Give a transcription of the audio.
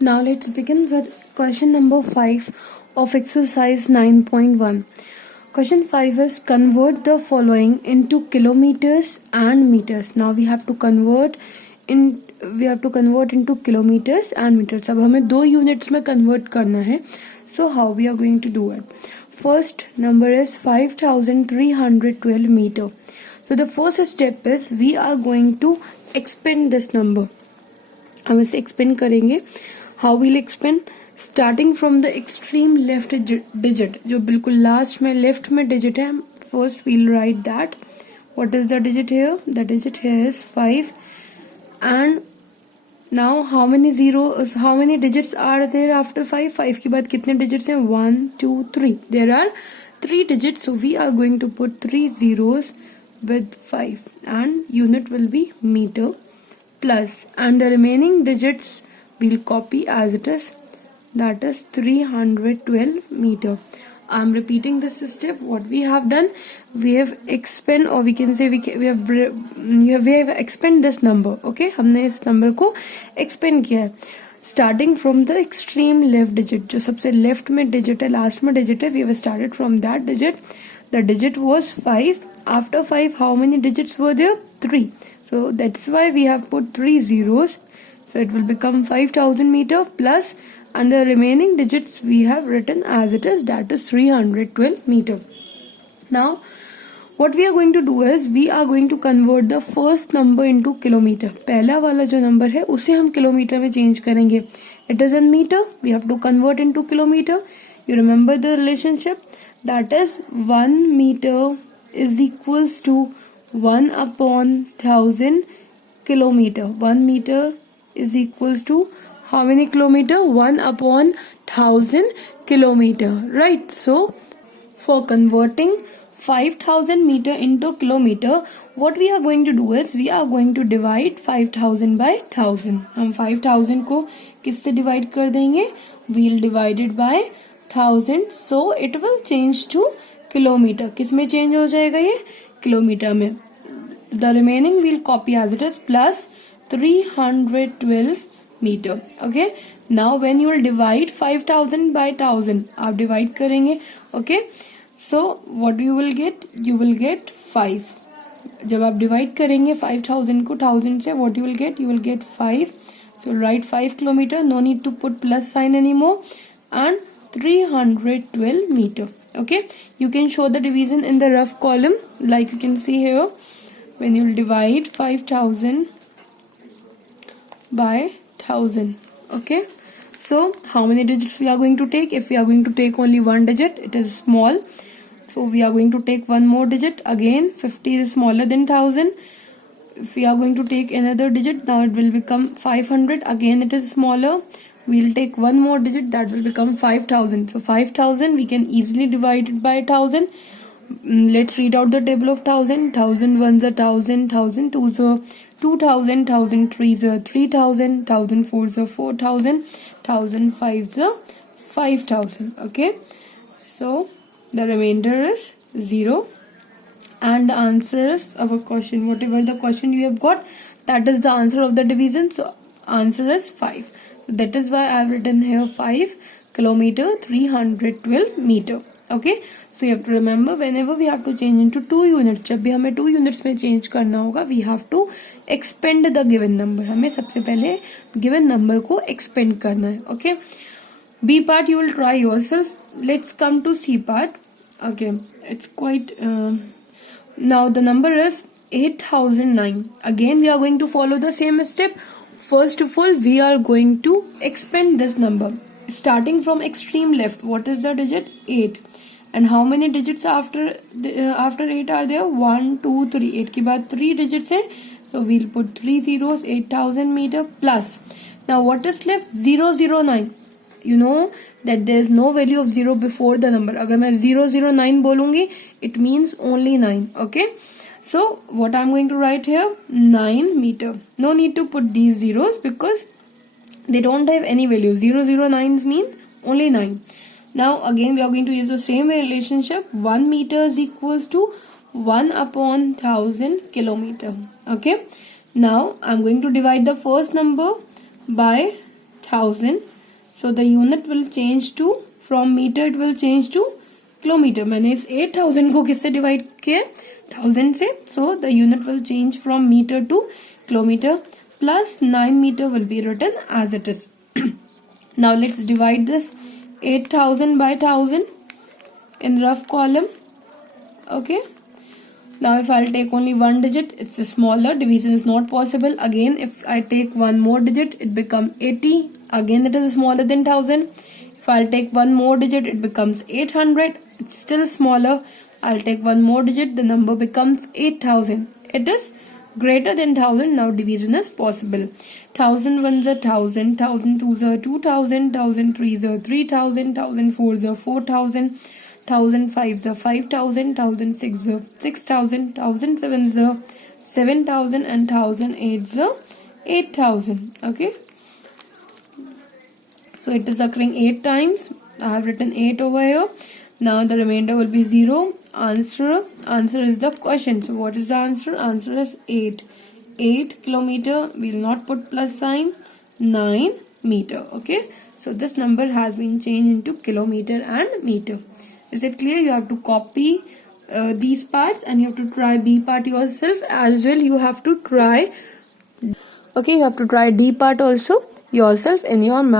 Now let's begin with question number 5 of exercise 9.1. Question 5 is convert the following into kilometers and meters. Now we have to convert into kilometers and meters. अब हमें दो units में convert करना है. So how we are going to do it? First number is 5312 meter. So the first step is we are going to expand this number. हम इसे expand करेंगे. How we'll expand? Starting from the extreme left digit, जो बिल्कुल last में left में digit है. First we'll write that. What is the digit here? The digit here is 5. And now how many digits are there after 5? 5 के बाद कितने digits हैं? 1, 2, 3. There are 3 digits, so we are going to put 3 zeros with 5 and unit will be meter plus, and the remaining digits we'll copy as it is, that is 312 meter. I'm repeating this step. What we have done, we have expand, or we can say we have expand this number. Okay, हमने इस number को expand किया है. Starting from the extreme left digit, जो सबसे left में digit है, last में digit है, we have started from that digit. The digit was 5. After 5, how many digits were there? 3. So that's why we have put 3 zeros. So it will become 5000 meter plus, and the remaining digits we have written as it is, that is 312 meter. Now what we are going to do is we are going to convert the first number into kilometer. पहला वाला जो number है उसे हम kilometre में change करेंगे. It is in meter, we have to convert into kilometer. You remember the relationship, that is 1 meter is equals to 1 upon 1000 kilometer. 1 meter is equals to how many kilometer? 1 upon 1000 kilometer, right? So for converting 5000 meter into kilometer, what we are going to do is we are going to divide 5000 by 1000. हम 5000 को किससे divide कर देंगे? We'll divide it by 1000, so it will change to kilometer. किस में change हो जाएगा ये? Kilometer में. The remaining we'll copy as it is, plus 312 meter. Okay, now when you will divide 5000 by 1000, आप divide करेंगे. Okay, so what you will get? You will get 5. जब आप divide करेंगे 5000 को 1000 से, what you will get? You will get 5. So write 5 kilometer. No need to put plus sign anymore. And 312 meter. Okay, you can show the division in the rough column, like you can see here. When you will divide 5000 by 1000. Okay, so how many digits we are going to take? If we are going to take only one digit, it is small, so we are going to take one more digit. Again 50 is smaller than 1000. If we are going to take another digit, now it will become 500. Again it is smaller. We'll take one more digit, that will become 5000. So 5000 we can easily divide it by 1000. Let's read out the table of 1000. 1000 ones are 1000, 1000 twos are 2000, 1000 threes are 3000, 1000 fours are 4000, 1000 fives are 5000. Okay, so the remainder is 0, and the answer is our question. Whatever the question you have got, that is the answer of the division. So answer is 5. So that is why I have written here 5 kilometer 312 meter. Okay, so you have to remember, whenever we have to change into 2 units, जब भी हमें 2 units में change करना होगा, we have to expand the given number. हमें सबसे पहले given number को expand करना है. Okay, B part you will try yourself. Let's come to C part. Okay, it's quite now the number is 8009. Again we are going to follow the same step. First of all, we are going to expand this number. Starting from extreme left, what is the digit? 8. And how many digits after 8 are there? 1, 2, 3. 8 के बाद 3 digits हैं. So we'll put 3 zeros, 8000 meter plus. Now what is left? 009. You know that there is no value of 0 before the number. अगर मैं 009 बोलूँगी, it means only 9. Okay. So what I'm going to write here? 9 meter. No need to put these zeros because they don't have any value. 009s mean only 9. Now again we are going to use the same relationship. 1 meter is equals to 1 upon 1000 kilometer. Okay. Now I'm going to divide the first number by 1000. So the unit will change to, from meter it will change to kilometre. मैंने इस 8000 को किससे divide किया? 1000 से. So the unit will change from meter to kilometer. Plus 9 meter will be written as it is. Now let's divide this 8000 by 1000 in rough column. Okay. Now if I'll take only one digit, it's a smaller. Division is not possible. Again, if I take one more digit, it becomes 80. Again, it is smaller than 1000. If I'll take one more digit, it becomes 800. It's still smaller. I'll take one more digit, the number becomes 8000. It is greater than 1000. Now division is possible. 1000 ones are 1000, 1000 twos are 2000, 1000 threes are 3000, 1000 fours are 4000, 1000 fives are 5000, 1000 sixes are 6000, 1000 sevens are 7000, and 1000 eights are 8000. Okay. So it is occurring 8 times. I have written 8 over here. Now the remainder will be 0. Answer is the question. So what is the answer? Answer is 8. 8 kilometer. We will not put plus sign. 9 meter. Okay. So this number has been changed into kilometer and meter. Is it clear? You have to copy these parts and you have to try B part yourself as well. You have to try. Okay. You have to try D part also yourself in your math.